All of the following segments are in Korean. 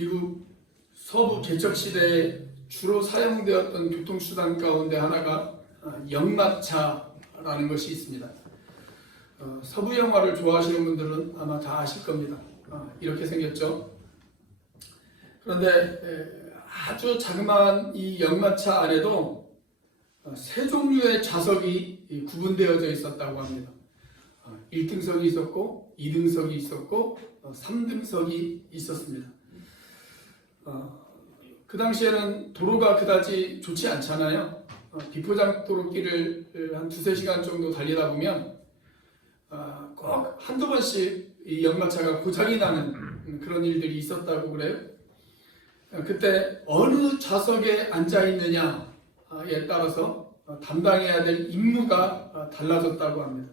미국 서부 개척 시대에 주로 사용되었던 교통수단 가운데 하나가 역마차라는 것이 있습니다. 서부 영화를 좋아하시는 분들은 아마 다 아실 겁니다. 이렇게 생겼죠. 그런데 아주 자그마한 이 역마차 안에도 세 종류의 좌석이 구분되어져 있었다고 합니다. 1등석이 있었고 2등석이 있었고 3등석이 있었습니다. 그 당시에는 도로가 그다지 좋지 않잖아요. 비포장 도로길을 한 2-3시간 정도 달리다 보면 꼭 한두 번씩 이 역마차가 고장이 나는 그런 일들이 있었다고 그래요. 그때 어느 좌석에 앉아 있느냐에 따라서 담당해야 될 임무가 달라졌다고 합니다.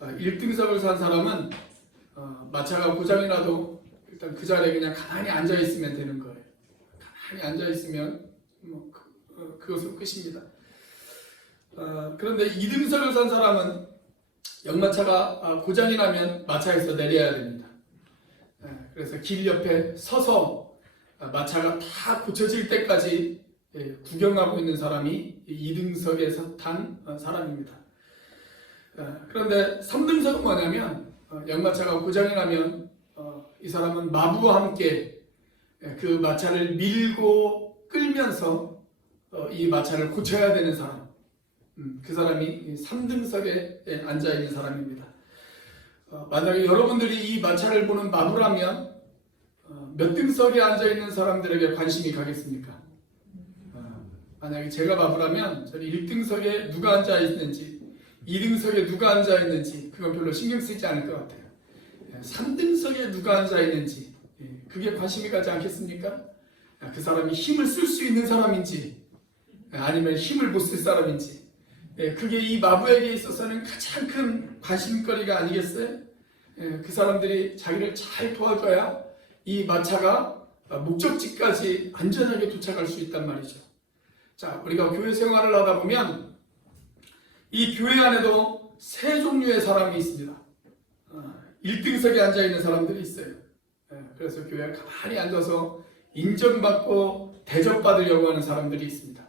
1등석을 산 사람은 마차가 고장이 나도 일단 그 자리에 그냥 가만히 앉아 있으면 되는 거예요. 가만히 앉아 있으면 그것은 끝입니다. 그런데 2등석을 산 사람은 역마차가 고장이 나면 마차에서 내려야 됩니다. 그래서 길 옆에 서서 마차가 다 고쳐질 때까지 구경하고 있는 사람이 2등석에서 탄 사람입니다. 그런데 3등석은 뭐냐면 역마차가 고장이 나면 이 사람은 마부와 함께 그 마차를 밀고 끌면서 이 마차를 고쳐야 되는 사람, 그 사람이 3등석에 앉아있는 사람입니다. 만약에 여러분들이 이 마차를 보는 마부라면 몇 등석에 앉아있는 사람들에게 관심이 가겠습니까? 만약에 제가 마부라면 저는 1등석에 누가 앉아있는지 2등석에 누가 앉아있는지 그건 별로 신경 쓰지 않을 것 같아요. 3등석에 누가 앉아있는지 그게 관심이 가지 않겠습니까? 그 사람이 힘을 쓸 수 있는 사람인지 아니면 힘을 못 쓸 사람인지 그게 이 마부에게 있어서는 가장 큰 관심거리가 아니겠어요? 그 사람들이 자기를 잘 도와줘야 이 마차가 목적지까지 안전하게 도착할 수 있단 말이죠. 자, 우리가 교회 생활을 하다 보면 이 교회 안에도 세 종류의 사람이 있습니다. 1등석에 앉아있는 사람들이 있어요. 그래서 교회에 가만히 앉아서 인정받고 대접받으려고 하는 사람들이 있습니다.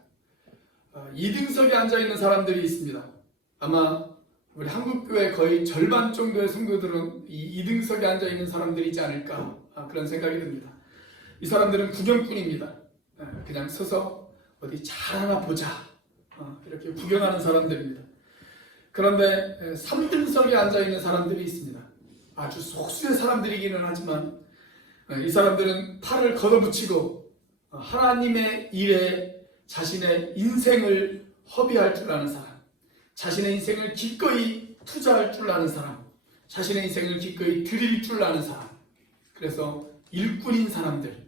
2등석에 앉아있는 사람들이 있습니다. 아마 우리 한국교회 거의 절반 정도의 성도들은 이 2등석에 앉아있는 사람들이지 않을까 그런 생각이 듭니다. 이 사람들은 구경꾼입니다. 그냥 서서 어디 잘 하나 보자 이렇게 구경하는 사람들입니다. 그런데 3등석에 앉아있는 사람들이 있습니다. 아주 속수의 사람들이기는 하지만 이 사람들은 팔을 걷어붙이고 하나님의 일에 자신의 인생을 허비할 줄 아는 사람, 자신의 인생을 기꺼이 투자할 줄 아는 사람, 자신의 인생을 기꺼이 드릴 줄 아는 사람, 그래서 일꾼인 사람들,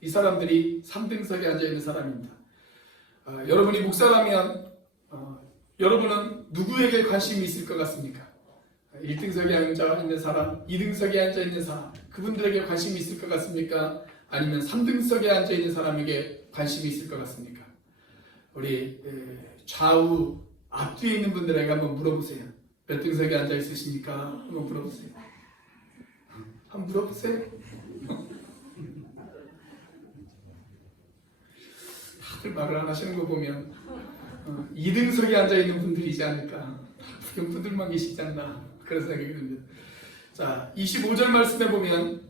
이 사람들이 3등석에 앉아있는 사람입니다. 여러분이 목사라면 여러분은 누구에게 관심이 있을 것 같습니까? 1등석에 앉아있는 사람, 2등석에 앉아있는 사람, 그분들에게 관심이 있을 것 같습니까? 아니면 3등석에 앉아있는 사람에게 관심이 있을 것 같습니까? 우리 좌우 앞뒤에 있는 분들에게 한번 물어보세요. 몇 등석에 앉아있으십니까? 한번 물어보세요. 한번 물어보세요. 다들 말을 안 하시는 거 보면 2등석에 앉아있는 분들이지 않을까, 구경꾼들만 계시지 않나 그런 생각이 듭니다. 자, 25절 말씀에 보면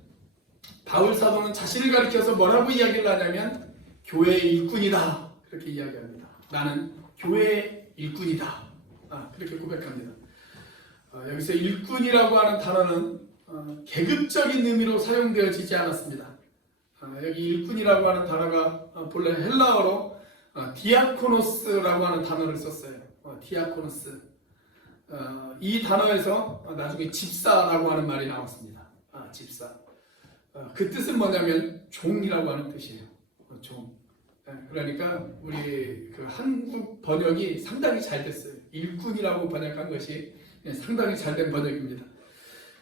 바울 사도는 자신을 가리켜서 뭐라고 이야기를 하냐면 교회의 일꾼이다 그렇게 이야기합니다. 나는 교회의 일꾼이다 그렇게 고백합니다. 여기서 일꾼이라고 하는 단어는 계급적인 의미로 사용되어지지 않았습니다. 여기 일꾼이라고 하는 단어가 본래 헬라어로 디아코노스라고 하는 단어를 썼어요. 디아코노스. 이 단어에서 나중에 집사라고 하는 말이 나왔습니다. 집사. 그 뜻은 뭐냐면 종이라고 하는 뜻이에요. 종. 그러니까 우리 그 한국 번역이 상당히 잘 됐어요. 일꾼이라고 번역한 것이 상당히 잘된 번역입니다.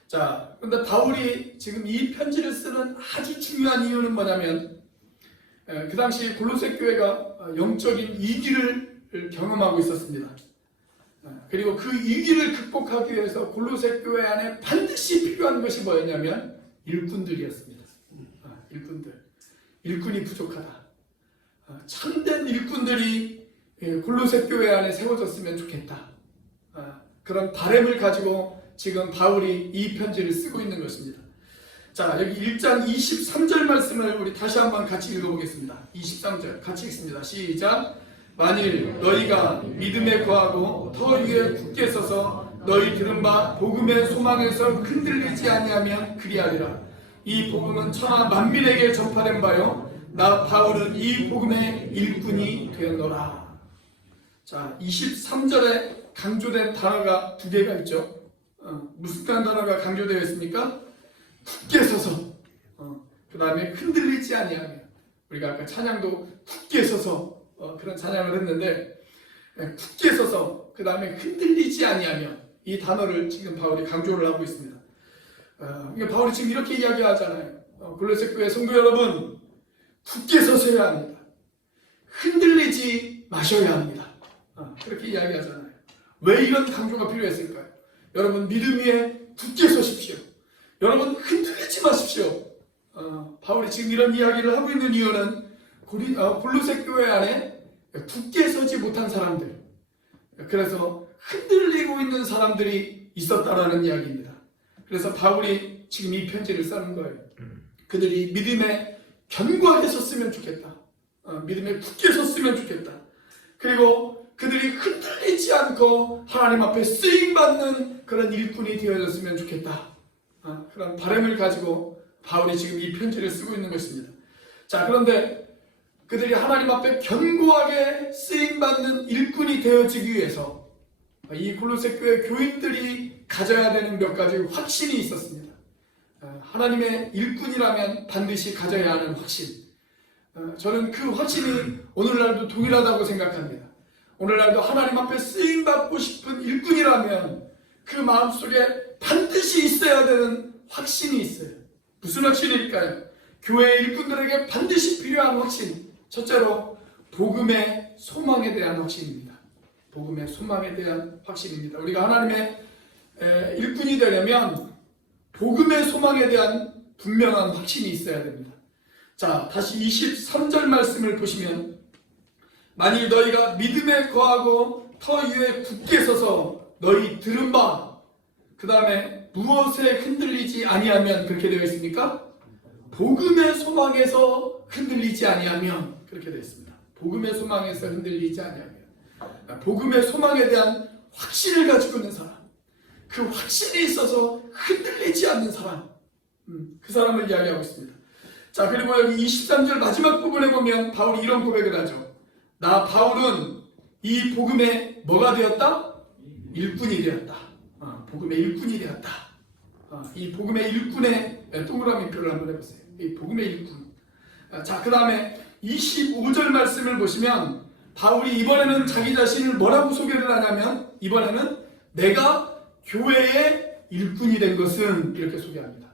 자, 그런데 바울이 지금 이 편지를 쓰는 아주 중요한 이유는 뭐냐면 그 당시 골로새 교회가 영적인 위기를 경험하고 있었습니다. 그리고 그 위기를 극복하기 위해서 골로새 교회 안에 반드시 필요한 것이 뭐였냐면 일꾼들이었습니다. 일꾼이 부족하다. 참된 일꾼들이 골로새 교회 안에 세워졌으면 좋겠다. 그런 바람을 가지고 지금 바울이 이 편지를 쓰고 있는 것입니다. 자, 여기 1장 23절 말씀을 우리 다시 한번 같이 읽어보겠습니다. 23절 같이 읽습니다. 시작. 만일 너희가 믿음에 거하고 터 위에 굳게 서서 너희 들은 바 복음의 소망에서 흔들리지 아니하면 그리하리라. 이 복음은 천하 만민에게 전파된 바요 나 바울은 이 복음의 일꾼이 되었노라. 자, 23절에 강조된 단어가 두 개가 있죠. 무슨 단어가 강조되어 있습니까? 굳게 서서, 그 다음에 흔들리지 아니하며. 우리가 아까 찬양도 굳게 서서 그런 찬양을 했는데, 굳게 서서 그 다음에 흔들리지 아니하며, 이 단어를 지금 바울이 강조를 하고 있습니다. 그러니까 바울이 지금 이렇게 이야기하잖아요. 골로새 교회 성도 여러분, 굳게 서셔야 합니다. 흔들리지 마셔야 합니다. 그렇게 이야기하잖아요. 왜 이런 강조가 필요했을까요? 여러분, 믿음 위에 굳게 서십시오. 여러분, 흔들리지 마십시오. 바울이 지금 이런 이야기를 하고 있는 이유는 골로새 교회 안에 굳게 서지 못한 사람들, 그래서 흔들리고 있는 사람들이 있었다라는 이야기입니다. 그래서 바울이 지금 이 편지를 쓰는 거예요. 그들이 믿음에 견고하게 섰으면 좋겠다. 믿음에 굳게 섰으면 좋겠다. 그리고 그들이 흔들리지 않고 하나님 앞에 쓰임받는 그런 일꾼이 되어졌으면 좋겠다. 그런 바람을 가지고 바울이 지금 이 편지를 쓰고 있는 것입니다. 자, 그런데 그들이 하나님 앞에 견고하게 쓰임받는 일꾼이 되어지기 위해서 이 골로새 교회 교인들이 가져야 되는 몇 가지 확신이 있었습니다. 하나님의 일꾼이라면 반드시 가져야 하는 확신. 저는 그 확신이 오늘날도 동일하다고 생각합니다. 오늘날도 하나님 앞에 쓰임받고 싶은 일꾼이라면 그 마음속에 반드시 있어야 되는 확신이 있어요. 무슨 확신일까요? 교회 일꾼들에게 반드시 필요한 확신. 첫째로 복음의 소망에 대한 확신입니다. 복음의 소망에 대한 확신입니다. 우리가 하나님의 일꾼이 되려면 복음의 소망에 대한 분명한 확신이 있어야 됩니다. 자, 다시 23절 말씀을 보시면 만일 너희가 믿음에 거하고 터 위에 굳게 서서 너희 들은 바, 그 다음에 무엇에 흔들리지 아니하면 그렇게 되어 있습니까? 복음의 소망에서 흔들리지 아니하면 그렇게 되어 있습니다. 복음의 소망에서 흔들리지 아니하면, 복음의 소망에 대한 확신을 가지고 있는 사람, 그 확신이 있어서 흔들리지 않는 사람, 그 사람을 이야기하고 있습니다. 자, 그리고 여기 23절 마지막 부분에 보면 바울이 이런 고백을 하죠. 나 바울은 이 복음의 뭐가 되었다? 일꾼이 되었다. 복음의 일꾼이 되었다. 이 복음의 일꾼의 동그라미 표를 한번 해보세요. 이 복음의 일꾼. 자, 그 다음에 25절 말씀을 보시면 바울이 이번에는 자기 자신을 뭐라고 소개를 하냐면 이번에는 내가 교회의 일꾼이 된 것은 이렇게 소개합니다.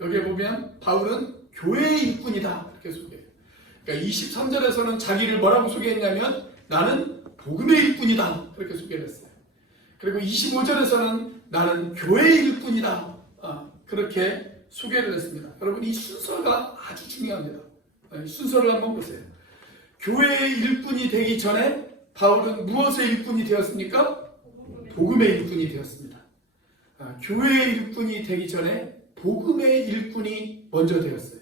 여기에 보면 바울은 교회의 일꾼이다 이렇게 소개해요. 그러니까 23절에서는 자기를 뭐라고 소개했냐면 나는 복음의 일꾼이다 그렇게 소개를 했어요. 그리고 25절에서는 나는 교회의 일꾼이다 그렇게 소개를 했습니다. 여러분, 이 순서가 아주 중요합니다. 순서를 한번 보세요. 교회의 일꾼이 되기 전에 바울은 무엇의 일꾼이 되었습니까? 복음의 일꾼이 되었습니다. 교회의 일꾼이 되기 전에 복음의 일꾼이 먼저 되었어요.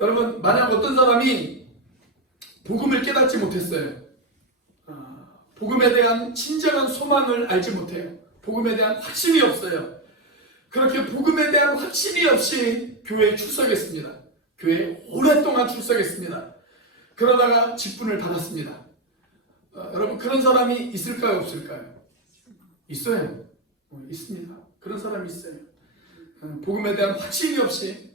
여러분, 만약 어떤 사람이 복음을 깨닫지 못했어요. 복음에 대한 진정한 소망을 알지 못해요. 복음에 대한 확신이 없어요. 그렇게 복음에 대한 확신이 없이 교회에 출석했습니다. 교회에 오랫동안 출석했습니다. 그러다가 직분을 받았습니다. 여러분, 그런 사람이 있을까요? 없을까요? 있어요. 있습니다. 그런 사람이 있어요. 복음에 대한 확신이 없이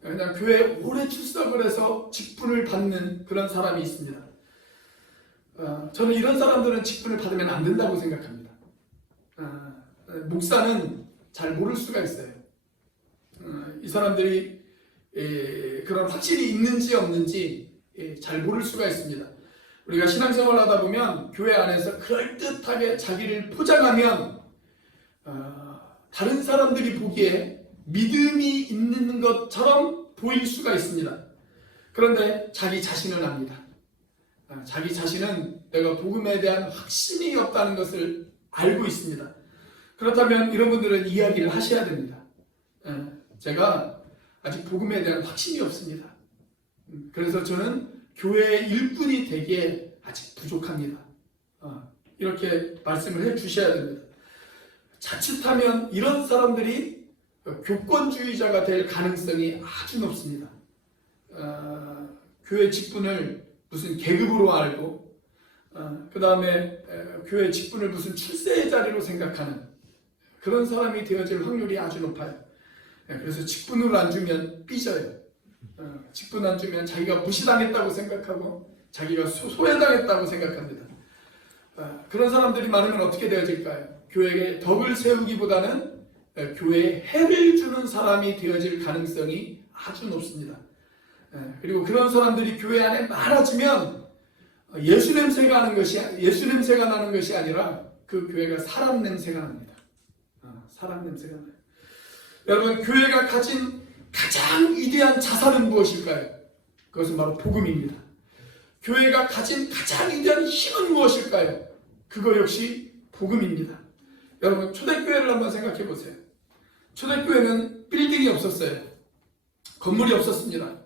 그냥 교회에 오래 출석을 해서 직분을 받는 그런 사람이 있습니다. 저는 이런 사람들은 직분을 받으면 안 된다고 생각합니다. 목사는 잘 모를 수가 있어요. 이 사람들이 그런 확신이 있는지 없는지 잘 모를 수가 있습니다. 우리가 신앙생활 하다 보면 교회 안에서 그럴듯하게 자기를 포장하면 다른 사람들이 보기에 믿음이 있는 것처럼 보일 수가 있습니다. 그런데 자기 자신은 압니다. 자기 자신은 내가 복음에 대한 확신이 없다는 것을 알고 있습니다. 그렇다면 이런 분들은 이야기를 하셔야 됩니다. 제가 아직 복음에 대한 확신이 없습니다. 그래서 저는 교회의 일꾼이 되기에 아직 부족합니다. 이렇게 말씀을 해 주셔야 됩니다. 자칫하면 이런 사람들이 교권주의자가 될 가능성이 아주 높습니다. 교회 직분을 무슨 계급으로 알고 그 다음에 교회 직분을 무슨 출세의 자리로 생각하는 그런 사람이 되어질 확률이 아주 높아요. 그래서 직분을 안 주면 삐져요. 직분 안 주면 자기가 무시당했다고 생각하고 자기가 소외당했다고 생각합니다. 그런 사람들이 많으면 어떻게 되어질까요? 교회에 덕을 세우기보다는 교회에 해를 주는 사람이 되어질 가능성이 아주 높습니다. 그리고 그런 사람들이 교회 안에 많아지면 예수 냄새가 나는 것이 아니라 그 교회가 사람 냄새가 납니다. 사람 냄새가 나요. 여러분, 교회가 가진 가장 위대한 자산은 무엇일까요? 그것은 바로 복음입니다. 교회가 가진 가장 위대한 힘은 무엇일까요? 그거 역시 복음입니다. 여러분, 초대교회를 한번 생각해 보세요. 초대교회는 빌딩이 없었어요. 건물이 없었습니다.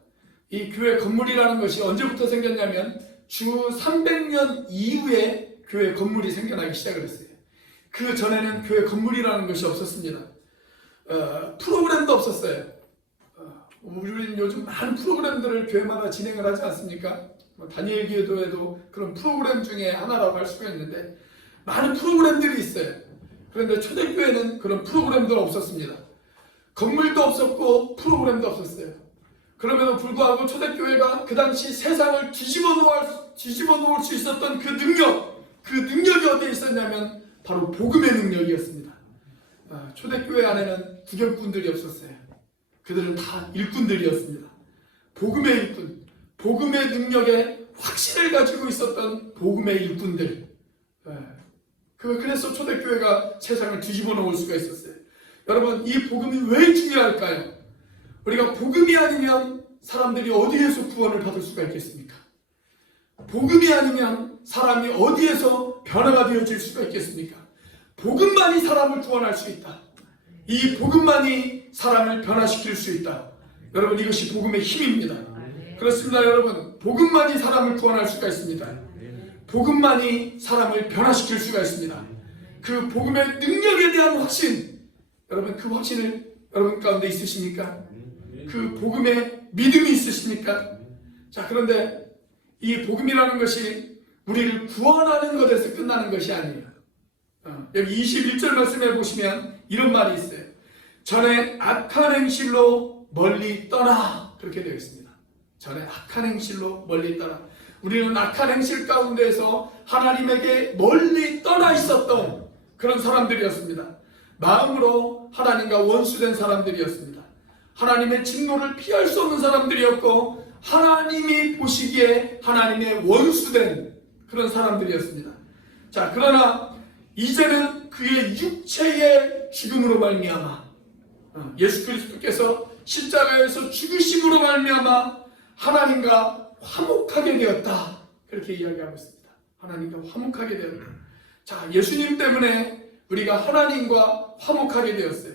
이 교회 건물이라는 것이 언제부터 생겼냐면 주 300년 이후에 교회 건물이 생겨나기 시작을 했어요. 그 전에는 교회 건물이라는 것이 없었습니다. 프로그램도 없었어요. 우리는 요즘 많은 프로그램들을 교회마다 진행을 하지 않습니까? 다니엘 기도에도 그런 프로그램 중에 하나라고 할 수가 있는데 많은 프로그램들이 있어요. 그런데 초대교회는 그런 프로그램도 없었습니다. 건물도 없었고 프로그램도 없었어요. 그럼에도 불구하고 초대교회가 그 당시 세상을 뒤집어 놓을 수 있었던 그 능력이 어디에 있었냐면 바로 복음의 능력이었습니다. 초대교회 안에는 구경꾼들이 없었어요. 그들은 다 일꾼들이었습니다. 복음의 일꾼, 복음의 능력에 확신을 가지고 있었던 복음의 일꾼들. 그래서 초대교회가 세상을 뒤집어 놓을 수가 있었어요. 여러분, 이 복음이 왜 중요할까요? 우리가 복음이 아니면 사람들이 어디에서 구원을 받을 수가 있겠습니까? 복음이 아니면 사람이 어디에서 변화가 되어질 수가 있겠습니까? 복음만이 사람을 구원할 수 있다. 이 복음만이 사람을 변화시킬 수 있다. 여러분, 이것이 복음의 힘입니다. 그렇습니다. 여러분, 복음만이 사람을 구원할 수가 있습니다. 복음만이 사람을 변화시킬 수가 있습니다. 그 복음의 능력에 대한 확신, 여러분, 그 확신을 여러분 가운데 있으십니까? 그 복음의 믿음이 있으십니까? 자, 그런데 이 복음이라는 것이 우리를 구원하는 것에서 끝나는 것이 아니에요. 여기 21절 말씀에 보시면 이런 말이 있어요. 전에 악한 행실로 멀리 떠나, 그렇게 되어 있습니다. 전에 악한 행실로 멀리 떠나. 우리는 악한 행실 가운데에서 하나님에게 멀리 떠나 있었던 그런 사람들이었습니다. 마음으로 하나님과 원수된 사람들이었습니다. 하나님의 진노를 피할 수 없는 사람들이었고 하나님이 보시기에 하나님의 원수된 그런 사람들이었습니다. 자, 그러나 이제는 그의 육체의 죽음으로 말미암아 예수 그리스도께서 십자가에서 죽으심으로 말미암아 하나님과 화목하게 되었다. 그렇게 이야기하고 있습니다. 하나님과 화목하게 되었다. 자, 예수님 때문에 우리가 하나님과 화목하게 되었어요.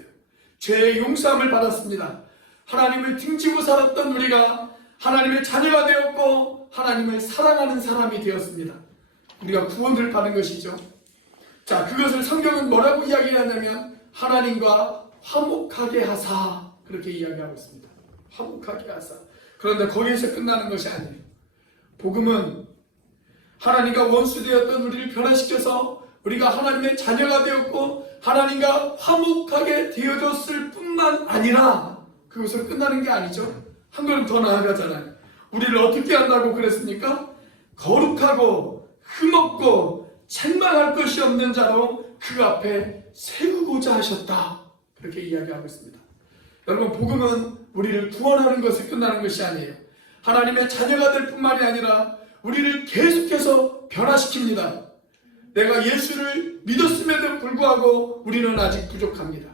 죄의 용서함을 받았습니다. 하나님을 등지고 살았던 우리가 하나님의 자녀가 되었고 하나님을 사랑하는 사람이 되었습니다. 우리가 구원을 받은 것이죠. 자, 그것을 성경은 뭐라고 이야기하냐면 하나님과 화목하게 하사, 그렇게 이야기하고 있습니다. 화목하게 하사. 그런데 거기에서 끝나는 것이 아니에요. 복음은 하나님과 원수되었던 우리를 변화시켜서 우리가 하나님의 자녀가 되었고 하나님과 화목하게 되어졌을 뿐만 아니라 그것으로 끝나는 게 아니죠. 한 걸음 더 나아가잖아요. 우리를 어떻게 한다고 그랬습니까? 거룩하고 흠없고 책망할 것이 없는 자로 그 앞에 세우고자 하셨다. 그렇게 이야기하고 있습니다. 여러분, 복음은 우리를 구원하는 것에 끝나는 것이 아니에요. 하나님의 자녀가 될 뿐만이 아니라 우리를 계속해서 변화시킵니다. 내가 예수를 믿었음에도 불구하고 우리는 아직 부족합니다.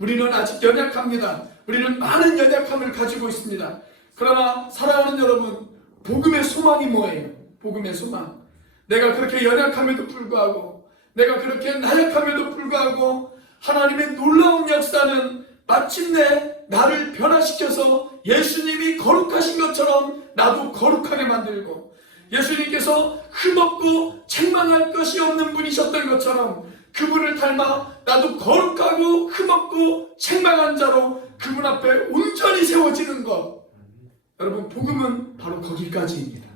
우리는 아직 연약합니다. 우리는 많은 연약함을 가지고 있습니다. 그러나 사랑하는 여러분, 복음의 소망이 뭐예요? 복음의 소망. 내가 그렇게 연약함에도 불구하고, 내가 그렇게 나약함에도 불구하고 하나님의 놀라운 역사는 마침내 나를 변화시켜서 예수님이 거룩하신 것처럼 나도 거룩하게 만들고, 예수님께서 흠없고 책망할 것이 없는 분이셨던 것처럼 그분을 닮아 나도 거룩하고 흠없고 책망한 자로 그분 앞에 온전히 세워지는 것. 여러분, 복음은 바로 거기까지입니다.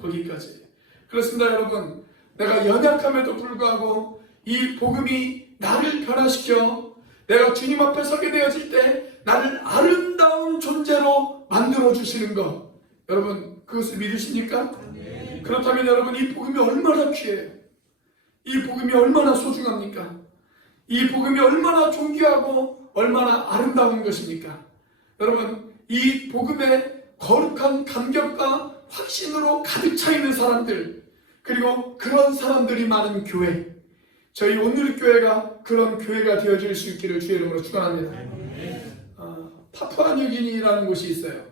거기까지. 그렇습니다, 여러분. 내가 연약함에도 불구하고 이 복음이 나를 변화시켜 내가 주님 앞에 서게 되어질 때 나를 아름다운 존재로 만들어 주시는 것. 여러분, 그것을 믿으십니까? 그렇다면 여러분, 이 복음이 얼마나 귀해요? 이 복음이 얼마나 소중합니까? 이 복음이 얼마나 존귀하고 얼마나 아름다운 것입니까? 여러분, 이 복음의 거룩한 감격과 확신으로 가득 차 있는 사람들, 그리고 그런 사람들이 많은 교회, 저희 온누리교회가 그런 교회가 되어질 수 있기를 주의 이름으로 축원합니다. 파푸아뉴기니라는 곳이 있어요.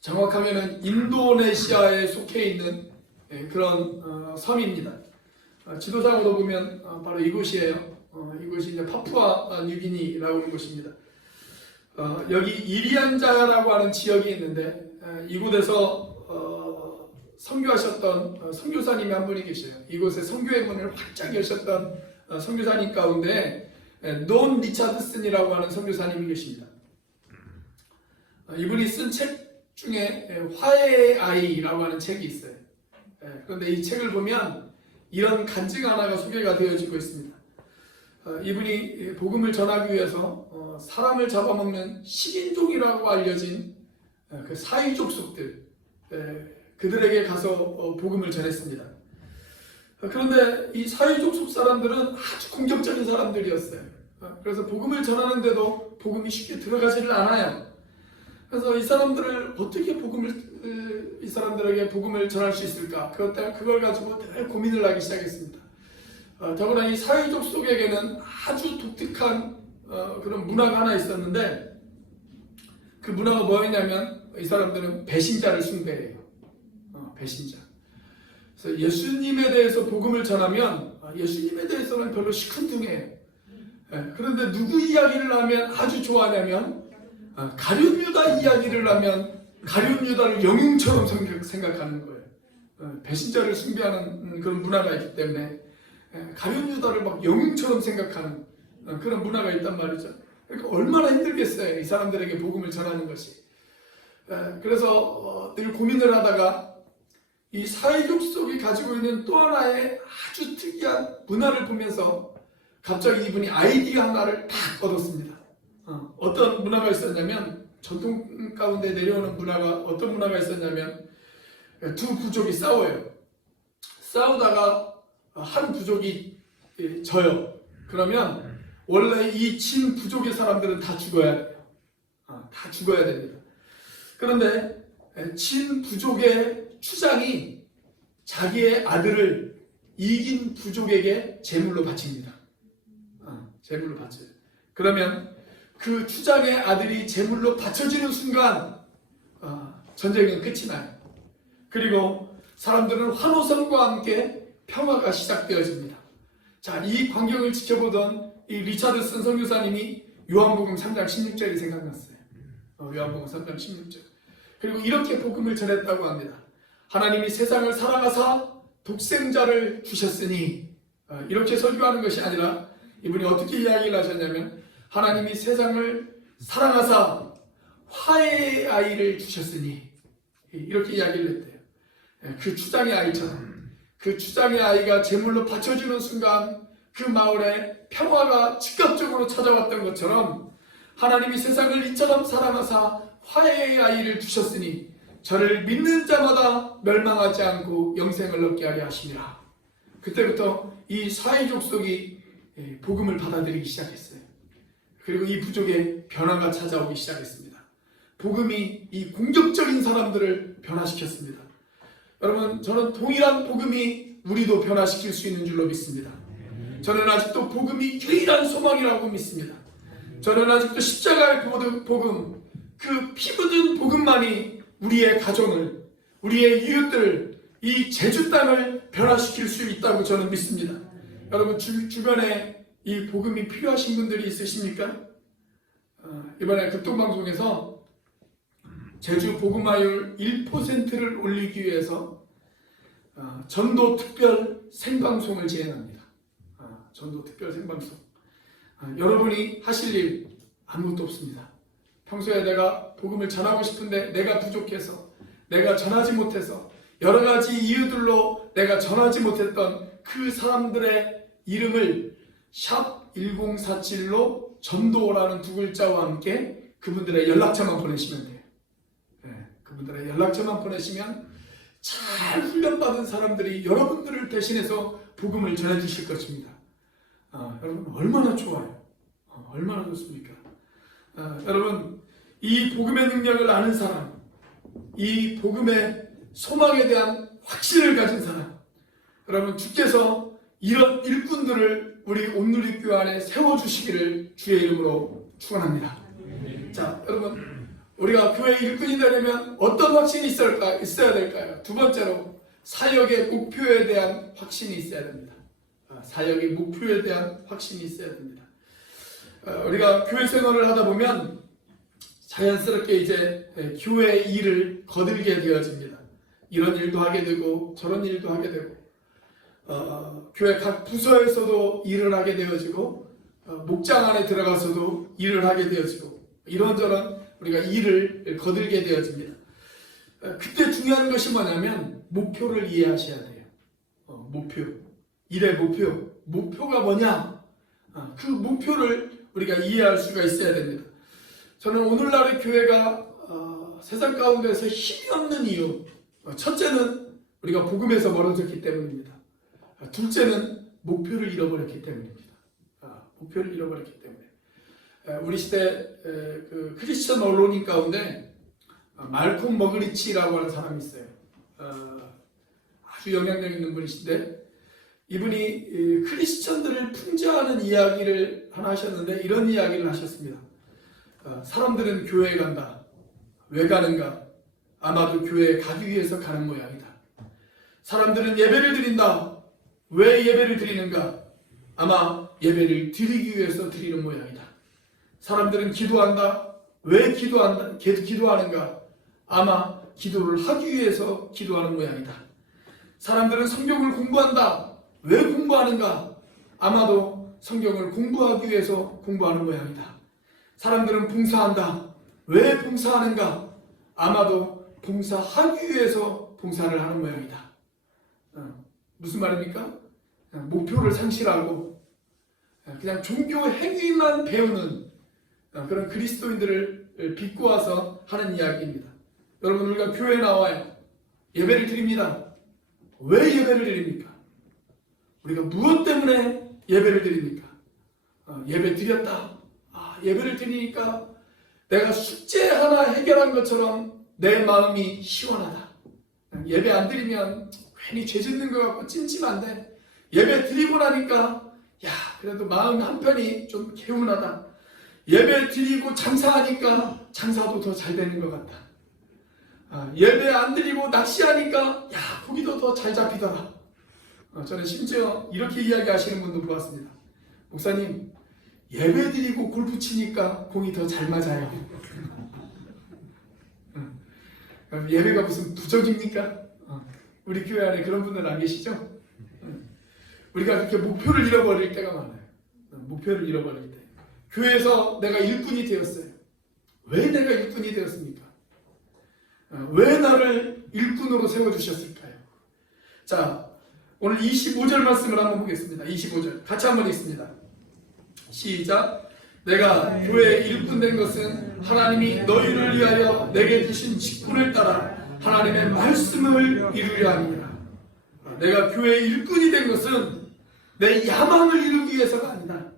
정확하게는 인도네시아에 속해 있는 그런 섬입니다. 지도상으로 보면 바로 이곳이에요. 이곳이 이제 파푸아뉴기니라고 하는 곳입니다. 여기 이리안자라고 하는 지역이 있는데 이곳에서 선교하셨던 선교사님이 한 분이 계셔요. 이곳에 선교의 문을 활짝 여셨던 선교사님 가운데 논 리차드슨이라고 하는 선교사님이 계십니다. 이분이 쓴 책 중에 화해의 아이라고 하는 책이 있어요. 그런데 이 책을 보면 이런 간증 하나가 소개가 되어지고 있습니다. 이분이 복음을 전하기 위해서 사람을 잡아먹는 식인종이라고 알려진 그 사이족 속들, 그들에게 가서 복음을 전했습니다. 그런데 이 사이족 속 사람들은 아주 공격적인 사람들이었어요. 그래서 복음을 전하는데도 복음이 쉽게 들어가지를 않아요. 그래서 이 사람들을 어떻게 이 사람들에게 복음을 전할 수 있을까? 그걸 가지고 늘 고민을 하기 시작했습니다. 더구나 이 사회적 속에게는 아주 독특한 그런 문화가 하나 있었는데, 그 문화가 뭐였냐면 이 사람들은 배신자를 숭배해요. 배신자. 그래서 예수님에 대해서 복음을 전하면 예수님에 대해서는 별로 시큰둥해요. 그런데 누구 이야기를 하면 아주 좋아하냐면 가룟 유다 이야기를 하면 가룟 유다를 영웅처럼 생각하는 거예요. 배신자를 숭배하는 그런 문화가 있기 때문에 가룟 유다를 막 영웅처럼 생각하는 그런 문화가 있단 말이죠. 그러니까 얼마나 힘들겠어요, 이 사람들에게 복음을 전하는 것이. 그래서 늘 고민을 하다가 이 사회적 속이 가지고 있는 또 하나의 아주 특이한 문화를 보면서 갑자기 이분이 아이디어 하나를 딱 얻었습니다. 어떤 문화가 있었냐면, 전통 가운데 내려오는 문화가, 어떤 문화가 있었냐면, 두 부족이 싸워요. 싸우다가 한 부족이 져요. 그러면 원래 이 진 부족의 사람들은 다 죽어야 돼요. 다 죽어야 됩니다. 그런데 진 부족의 추장이 자기의 아들을 이긴 부족에게 제물로 바칩니다. 제물로 바쳐요. 그러면 그 추장의 아들이 제물로 바쳐지는 순간 전쟁은 끝이 나요. 그리고 사람들은 환호성과 함께 평화가 시작되어집니다. 자, 이 광경을 지켜보던 이 리차드슨 선교사님이 요한복음 3장 16절이 생각났어요. 요한복음 3장 16절. 그리고 이렇게 복음을 전했다고 합니다. 하나님이 세상을 사랑하사 독생자를 주셨으니, 이렇게 설교하는 것이 아니라 이분이 어떻게 이야기를 하셨냐면, 하나님이 세상을 사랑하사 화해의 아이를 주셨으니, 이렇게 이야기를 했대요. 그 추장의 아이처럼, 그 추장의 아이가 제물로 바쳐주는 순간 그 마을에 평화가 즉각적으로 찾아왔던 것처럼, 하나님이 세상을 이처럼 사랑하사 화해의 아이를 주셨으니 저를 믿는 자마다 멸망하지 않고 영생을 얻게 하려 하심이라. 그때부터 이 사회족 속이 복음을 받아들이기 시작했어요. 그리고 이 부족에 변화가 찾아오기 시작했습니다. 복음이 이 공격적인 사람들을 변화시켰습니다. 여러분, 저는 동일한 복음이 우리도 변화시킬 수 있는 줄로 믿습니다. 저는 아직도 복음이 유일한 소망이라고 믿습니다. 저는 아직도 십자가의 복음, 그 피 묻은 복음만이 우리의 가정을, 우리의 이웃들, 이 제주 땅을 변화시킬 수 있다고 저는 믿습니다. 여러분 주변에 이 복음이 필요하신 분들이 있으십니까? 이번에 극동방송에서 제주 복음화율 1%를 올리기 위해서 전도 특별 생방송을 진행합니다. 전도 특별 생방송. 여러분이 하실 일 아무것도 없습니다. 평소에 내가 복음을 전하고 싶은데 내가 부족해서, 내가 전하지 못해서, 여러 가지 이유들로 내가 전하지 못했던 그 사람들의 이름을 샵 1047로 전도라는 두 글자와 함께 그분들의 연락처만 보내시면 돼요. 그분들의 연락처만 보내시면 잘 훈련받은 사람들이 여러분들을 대신해서 복음을 전해주실 것입니다. 여러분 얼마나 좋아요. 얼마나 좋습니까? 여러분 이 복음의 능력을 아는 사람, 이 복음의 소망에 대한 확신을 가진 사람, 여러분 주께서 이런 일꾼들을 우리 온누리교회 안에 세워주시기를 주의 이름으로 축원합니다. 자, 여러분 우리가 교회 일꾼이 되려면 어떤 확신이 있어야 될까요? 두 번째로 사역의 목표에 대한 확신이 있어야 됩니다. 사역의 목표에 대한 확신이 있어야 됩니다. 우리가 교회 생활을 하다 보면 자연스럽게 이제 교회 일을 거들게 되어집니다. 이런 일도 하게 되고 저런 일도 하게 되고 교회 각 부서에서도 일을 하게 되어지고 목장 안에 들어가서도 일을 하게 되어지고 이런저런 우리가 일을 거들게 되어집니다. 그때 중요한 것이 뭐냐면 목표를 이해하셔야 돼요. 목표, 일의 목표가 뭐냐? 그 목표를 우리가 이해할 수가 있어야 됩니다. 저는 오늘날의 교회가 세상 가운데서 힘이 없는 이유, 첫째는 우리가 복음에서 멀어졌기 때문입니다. 둘째는 목표를 잃어버렸기 때문입니다. 목표를 잃어버렸기 때문에 우리 시대 그 크리스천 언론인 가운데 말콤 머그리치라고 하는 사람이 있어요. 아주 영향력 있는 분이신데 이분이 크리스천들을 풍자하는 이야기를 하나 하셨는데 이런 이야기를 하셨습니다. 사람들은 교회에 간다. 왜 가는가? 아마도 교회에 가기 위해서 가는 모양이다. 사람들은 예배를 드린다. 왜 예배를 드리는가? 아마 예배를 드리기 위해서 드리는 모양이다. 사람들은 기도한다. 왜 기도하는가? 아마 기도를 하기 위해서 기도하는 모양이다. 사람들은 성경을 공부한다. 왜 공부하는가? 아마도 성경을 공부하기 위해서 공부하는 모양이다. 사람들은 봉사한다. 왜 봉사하는가? 아마도 봉사하기 위해서 봉사를 하는 모양이다. 무슨 말입니까? 목표를 상실하고 그냥 종교 행위만 배우는 그런 그리스도인들을 비꼬아서 하는 이야기입니다. 여러분 우리가 교회에 나와요. 예배를 드립니다. 왜 예배를 드립니까? 우리가 무엇 때문에 예배를 드립니까? 예배 드렸다. 예배를 드리니까 내가 숙제 하나 해결한 것처럼 내 마음이 시원하다. 예배 안 드리면 괜히 죄 짓는 것 같고 찜찜한데 예배 드리고 나니까 그래도 마음 한편이 좀 개운하다. 예배 드리고 장사하니까 장사도 더 잘 되는 것 같다. 예배 안 드리고 낚시하니까 고기도 더 잘 잡히더라. 저는 심지어 이렇게 이야기하시는 분도 보았습니다. 목사님, 예배 드리고 골프 치니까 공이 더 잘 맞아요. 예배가 무슨 부적입니까? 우리 교회 안에 그런 분들 안 계시죠? 우리가 그렇게 목표를 잃어버릴 때가 많아요. 목표를 잃어버릴 때. 교회에서 내가 일꾼이 되었어요. 왜 내가 일꾼이 되었습니까? 왜 나를 일꾼으로 세워주셨을까요? 자, 오늘 25절 말씀을 한번 보겠습니다. 25절 같이 한번 읽습니다. 시작. 내가 교회에 일꾼 된 것은 하나님이 너희를 위하여 내게 주신 직분을 따라 하나님의 말씀을 이루려 함이라. 내가 교회의 일꾼이 된 것은 내 야망을 이루기 위해서가 아니다.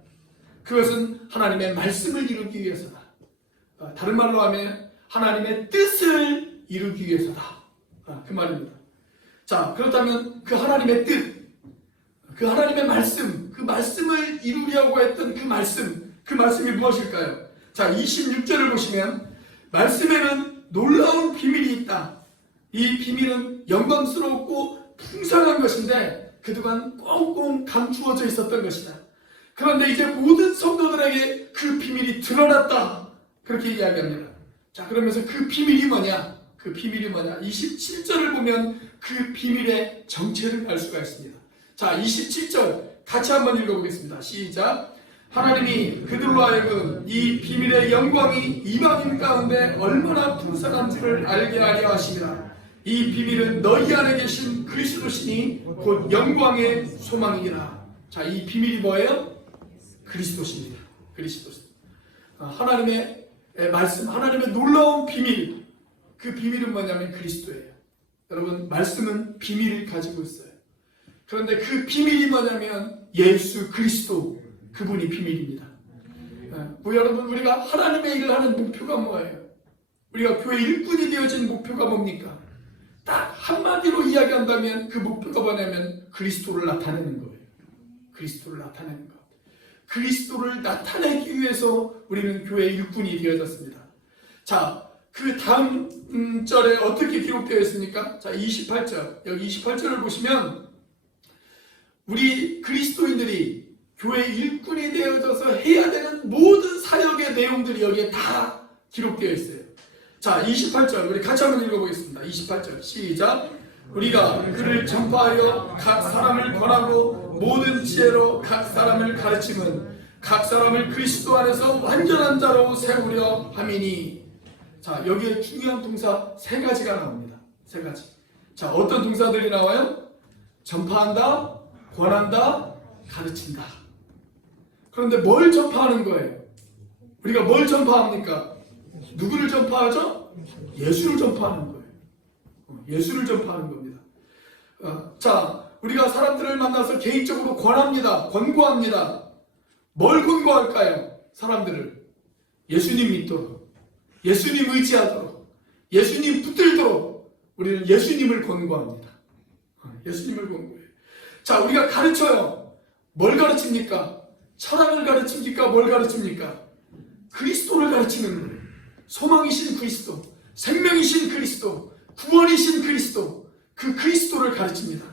그것은 하나님의 말씀을 이루기 위해서다. 다른 말로 하면 하나님의 뜻을 이루기 위해서다. 그 말입니다. 자, 그렇다면 그 하나님의 뜻, 그 하나님의 말씀, 그 말씀을 이루려고 했던 그 말씀이 무엇일까요? 자, 26절을 보시면 말씀에는 놀라운 비밀이 있다. 이 비밀은 영광스럽고 풍성한 것인데 그동안 꽁꽁 감추어져 있었던 것이다. 그런데 이제 모든 성도들에게 그 비밀이 드러났다. 그렇게 이야기합니다. 자, 그러면서 그 비밀이 뭐냐? 그 비밀이 뭐냐? 27절을 보면 그 비밀의 정체를 알 수가 있습니다. 자, 27절 같이 한번 읽어보겠습니다. 시작. 하나님이 그들로 하여금 이 비밀의 영광이 이방인 가운데 얼마나 풍성한지를 알게 하려 하심이라. 이 비밀은 너희 안에 계신 그리스도시니 곧 영광의 소망이니라. 자, 이 비밀이 뭐예요? 그리스도십니다. 그리스도시. 하나님의 말씀, 하나님의 놀라운 비밀. 그 비밀은 뭐냐면 그리스도예요. 여러분, 말씀은 비밀을 가지고 있어요. 그런데 그 비밀이 뭐냐면 예수 그리스도, 그분이 비밀입니다. 여러분, 우리가 하나님의 일을 하는 목표가 뭐예요? 우리가 교회 일꾼이 되어진 목표가 뭡니까? 딱 한마디로 이야기한다면 그 목표가 뭐냐면 그리스도를 나타내는 거예요. 그리스도를 나타내는 것. 그리스도를 나타내기 위해서 우리는 교회 일꾼이 되어졌습니다. 자, 그 다음 절에 어떻게 기록되어 있습니까? 자, 28절. 여기 28절을 보시면 우리 그리스도인들이 교회 일꾼이 되어져서 해야 되는 모든 사역의 내용들이 여기에 다 기록되어 있어요. 자, 28절 우리 같이 한번 읽어보겠습니다. 28절 시작. 우리가 그를 전파하여 각 사람을 권하고 모든 지혜로 각 사람을 가르치면 각 사람을 그리스도 안에서 완전한 자로 세우려 함이니. 자, 여기에 중요한 동사 세 가지가 나옵니다. 세 가지. 자, 어떤 동사들이 나와요? 전파한다, 권한다, 가르친다. 그런데 뭘 전파하는 거예요? 우리가 뭘 전파합니까? 누구를 전파하죠? 예수를 전파하는 거예요. 예수를 전파하는 겁니다. 자, 우리가 사람들을 만나서 개인적으로 권합니다. 권고합니다. 뭘 권고할까요? 사람들을 예수님 믿도록, 예수님 의지하도록, 예수님 붙들도록 우리는 예수님을 권고합니다. 예수님을 권고해요. 자, 우리가 가르쳐요. 뭘 가르칩니까? 철학을 가르칩니까? 뭘 가르칩니까? 그리스도를 가르치는 거예요. 소망이신 그리스도, 생명이신 그리스도, 구원이신 그리스도, 그 그리스도를 가르칩니다.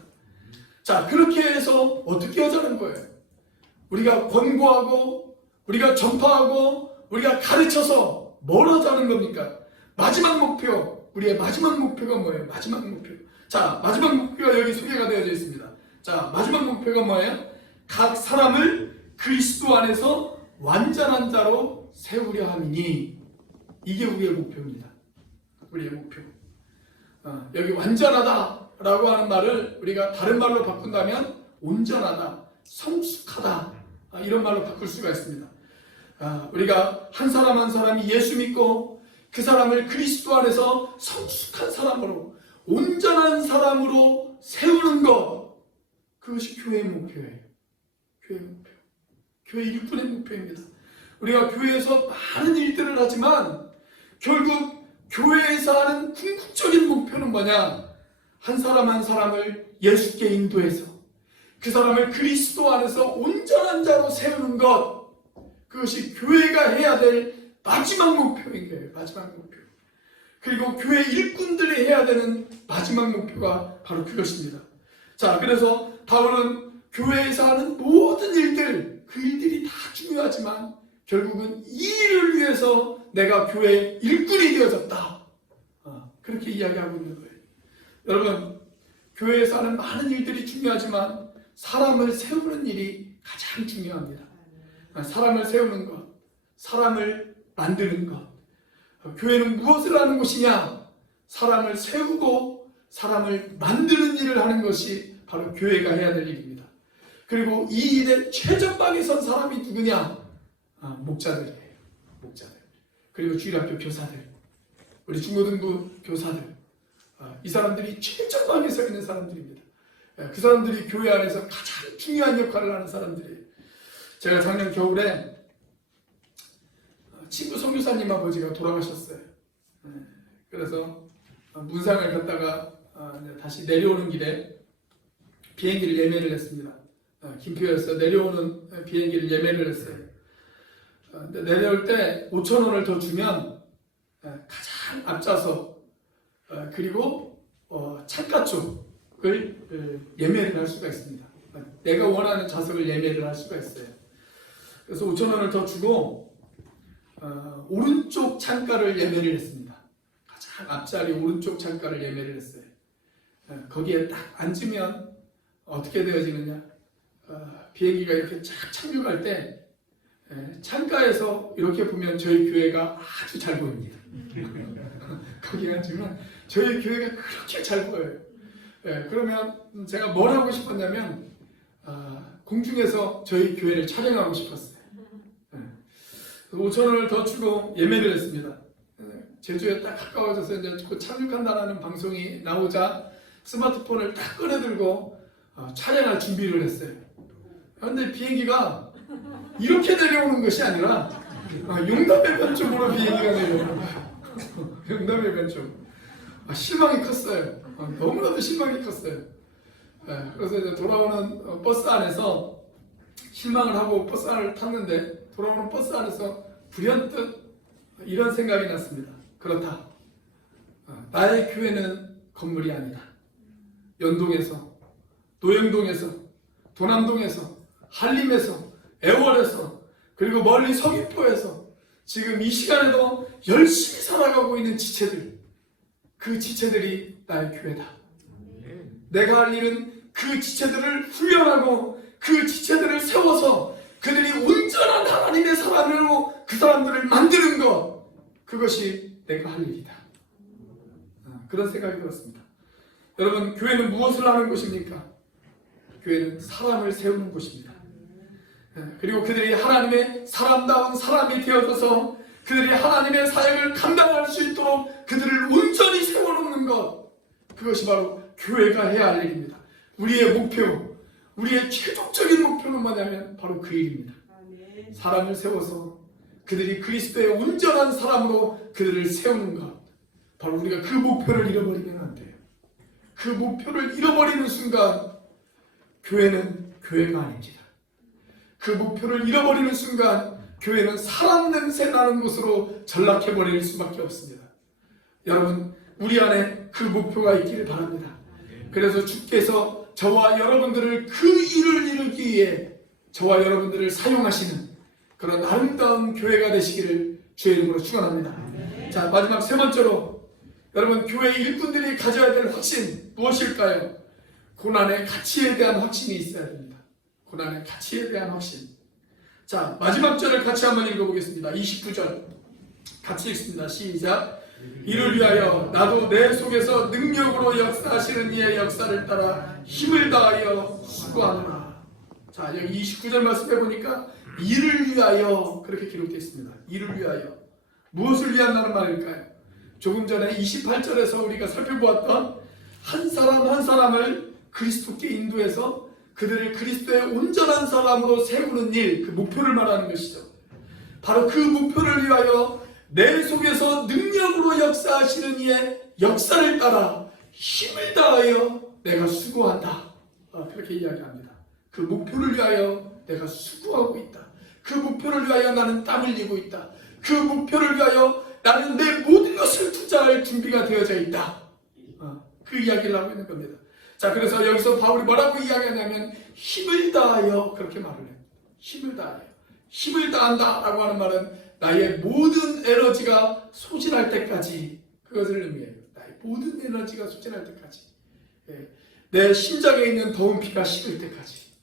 자, 그렇게 해서 어떻게 하자는 거예요? 우리가 권고하고, 우리가 전파하고, 우리가 가르쳐서 뭘 하자는 겁니까? 마지막 목표, 우리의 마지막 목표가 뭐예요? 마지막 목표. 자, 마지막 목표가 여기 소개가 되어져 있습니다. 자, 마지막 목표가 뭐예요? 각 사람을 그리스도 안에서 완전한 자로 세우려 함이니. 이게 우리의 목표입니다. 우리의 목표. 여기 완전하다라고 하는 말을 우리가 다른 말로 바꾼다면 온전하다, 성숙하다, 이런 말로 바꿀 수가 있습니다. 우리가 한 사람 한 사람이 예수 믿고 그 사람을 그리스도 안에서 성숙한 사람으로, 온전한 사람으로 세우는 것, 그것이 교회의 목표예요. 교회의 목표. 교회 일꾼의 목표입니다. 우리가 교회에서 많은 일들을 하지만 결국 교회에서 하는 궁극적인 목표는 뭐냐? 한 사람 한 사람을 예수께 인도해서 그 사람을 그리스도 안에서 온전한 자로 세우는 것, 그것이 교회가 해야 될 마지막 목표인 거예요. 마지막 목표. 그리고 교회 일꾼들이 해야 되는 마지막 목표가 바로 그것입니다. 자, 그래서 바울은 교회에서 하는 모든 일들, 그 일들이 다 중요하지만 결국은 이 일을 위해서 내가 교회의 일꾼이 되어졌다. 그렇게 이야기하고 있는 거예요. 여러분, 교회에서 하는 많은 일들이 중요하지만 사람을 세우는 일이 가장 중요합니다. 사람을 세우는 것, 사람을 만드는 것. 교회는 무엇을 하는 곳이냐? 사람을 세우고 사람을 만드는 일을 하는 것이 바로 교회가 해야 될 일입니다. 그리고 이 일의 최전방에 선 사람이 누구냐? 목자들이에요. 목자들. 그리고 주일학교 교사들, 우리 중고등부 교사들, 이 사람들이 최전방에 서 있는 사람들입니다. 그 사람들이 교회 안에서 가장 중요한 역할을 하는 사람들이에요. 제가 작년 겨울에 친구 선교사님 아버지가 돌아가셨어요. 그래서 문상을 갔다가 다시 내려오는 길에 비행기를 예매를 했습니다. 김포에서 내려오는 비행기를 예매를 했어요. 내려올 때 5,000원을 더 주면 가장 앞자서 그리고 창가 쪽을 예매를 할 수가 있습니다. 내가 원하는 좌석을 예매를 할 수가 있어요. 그래서 5,000원을 더 주고 오른쪽 창가를 예매를 했습니다. 가장 앞자리 오른쪽 창가를 예매를 했어요. 거기에 딱 앉으면 어떻게 되어지느냐, 비행기가 이렇게 쫙 착륙할 때 창가에서 이렇게 보면 저희 교회가 아주 잘 보입니다. 거기 앉으면 저희 교회가 그렇게 잘 보여요. 그러면 제가 뭘 하고 싶었냐면 공중에서 저희 교회를 촬영하고 싶었어요. 5,000원을 더 주고 예매를 했습니다. 제주에 딱 가까워져서 이제 곧 착륙한다는 방송이 나오자 스마트폰을 딱 꺼내들고 촬영할 준비를 했어요. 그런데 비행기가 이렇게 내려오는 것이 아니라 용담의 변 쪽으로 비행기가 내려오는 거예요. 용담의 변 쪽. 실망이 컸어요. 너무나도 실망이 컸어요. 그래서 이제 돌아오는 버스 안에서 실망을 하고 버스 안을 탔는데 돌아오는 버스 안에서 불현듯 이런 생각이 났습니다. 그렇다. 나의 교회는 건물이 아니다. 연동에서, 노영동에서, 도남동에서, 한림에서, 애월에서, 그리고 멀리 서귀포에서 지금 이 시간에도 열심히 살아가고 있는 지체들, 그 지체들이 나의 교회다. 내가 할 일은 그 지체들을 훈련하고 그 지체들을 세워서 그들이 온전한 하나님의 사람으로 그 사람들을 만드는 것, 그것이 내가 할 일이다. 그런 생각이 들었습니다. 여러분, 교회는 무엇을 하는 곳입니까? 교회는 사람을 세우는 곳입니다. 그리고 그들이 하나님의 사람다운 사람이 되어져서 그들이 하나님의 사역을 감당할 수 있도록 그들을 온전히 세워놓는 것, 그것이 바로 교회가 해야 할 일입니다. 우리의 목표, 우리의 최종적인 목표는 뭐냐면 바로 그 일입니다. 사람을 세워서 그들이 그리스도의 온전한 사람으로 그들을 세우는 것, 바로 우리가 그 목표를 잃어버리면 안 돼요. 그 목표를 잃어버리는 순간 교회는 교회가 아닙니다. 그 목표를 잃어버리는 순간 교회는 사람 냄새 나는 곳으로 전락해버릴 수밖에 없습니다. 여러분, 우리 안에 그 목표가 있기를 바랍니다. 그래서 주께서 저와 여러분들을 그 일을 이루기 위해 저와 여러분들을 사용하시는 그런 아름다운 교회가 되시기를 주의 이름으로 축원합니다. 자, 마지막 세 번째로 여러분, 교회 일꾼들이 가져야 될 확신 무엇일까요? 고난의 가치에 대한 확신이 있어야 됩니다. 고난의 가치에 대한 확신. 자, 마지막 절을 같이 한번 읽어보겠습니다. 29절 같이 읽습니다. 시작. 이를 위하여 나도 내 속에서 능력으로 역사하시는 이의 역사를 따라 힘을 다하여 수고하노라. 자, 여기 29절 말씀해 보니까 이를 위하여 그렇게 기록되어 있습니다. 이를 위하여. 무엇을 위한다는 말일까요? 조금 전에 28절에서 우리가 살펴보았던 한 사람 한 사람을 그리스도께 인도해서 그들을 그리스도의 온전한 사람으로 세우는 일, 그 목표를 말하는 것이죠. 바로 그 목표를 위하여 내 속에서 능력으로 역사하시는 이의 역사를 따라 힘을 다하여 내가 수고한다. 그렇게 이야기합니다. 그 목표를 위하여 내가 수고하고 있다. 그 목표를 위하여 나는 땀 흘리고 있다. 그 목표를 위하여 나는 내 모든 것을 투자할 준비가 되어져 있다. 그 이야기를 하고 있는 겁니다. 자, 그래서 여기서 바울이 뭐라고 이야기하냐면 힘을 다하여 그렇게 말을 해요. 힘을 다하여. 힘을 다한다라고 하는 말은 나의 모든 에너지가 소진할 때까지, 그것을 의미해요. 나의 모든 에너지가 소진할 때까지, 내 심장에 있는 더운 피가 식을 때까지,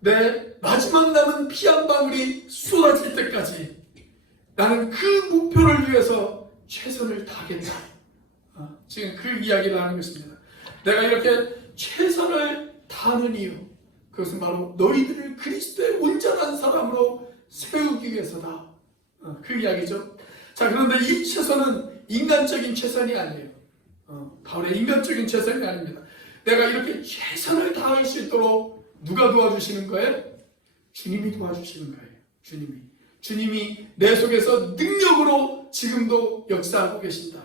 내 마지막 남은 피 한 방울이 쏟아질 때까지 나는 그 목표를 위해서 최선을 다하겠다. 지금 그 이야기를 하는 것입니다. 내가 이렇게 최선을 다하는 이유, 그것은 바로 너희들을 그리스도의 온전한 사람으로 세우기 위해서다. 그 이야기죠. 자, 그런데 이 최선은 인간적인 최선이 아니에요. 바울의 인간적인 최선이 아닙니다. 내가 이렇게 최선을 다할 수 있도록 누가 도와주시는 거예요? 주님이 도와주시는 거예요. 주님이 내 속에서 능력으로 지금도 역사하고 계신다.